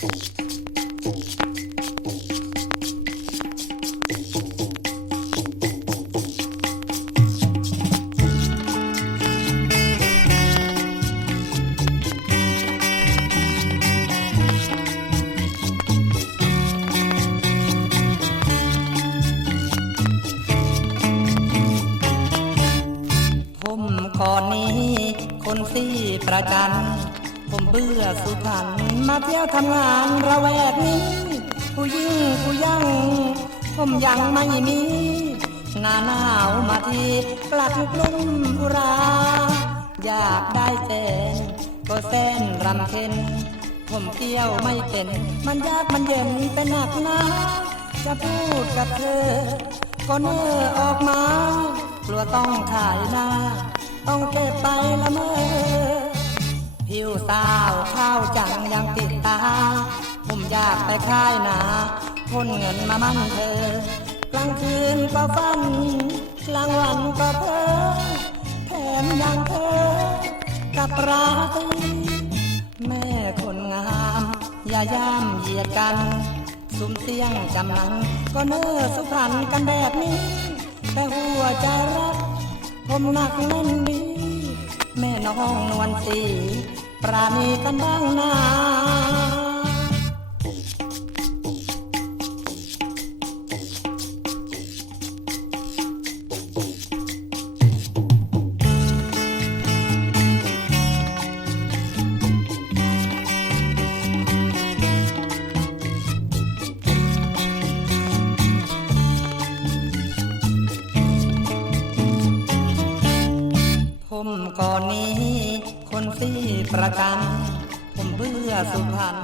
ผมก่อนนี้คนสี่ประจัน ผมเบื่อสุพรรณมาเที่ยวทำงานระแวกนี้ ผู้ยิ่งผู้ยัง ผมยังไม่มี หน้าหนาวมาทีกลัดกลุ่มอุรา อยากได้แฟนก็แสนรำเค็นผมเที่ยวไม่เป็น มันยากมันเย็นเป็นหนักหนาจะพูดกับเธอ ก็เนื้อออกมา กลัวต้องขายหน้า ต้องเก็บไปละเมอ ผิวสาวข้าวจังยังติดตา ผมอยากไปค่ายนาพ่นเงินมามั่นเธอกลางคืนก็ฝันกลางวันก็เพ้อแถมยังเธอกับราตรีแม่คนงาม อย่าย่ามเหยียดกัน สุมเสียงจำนันก็เน้อสุพรรณกันแบบนี้ แต่หัวใจรัก ผมหนักแน่นดี แม่น้องนวลสี ปราณีกันบ้างนา ซี่ประจันผมเบื่อสุพรรณ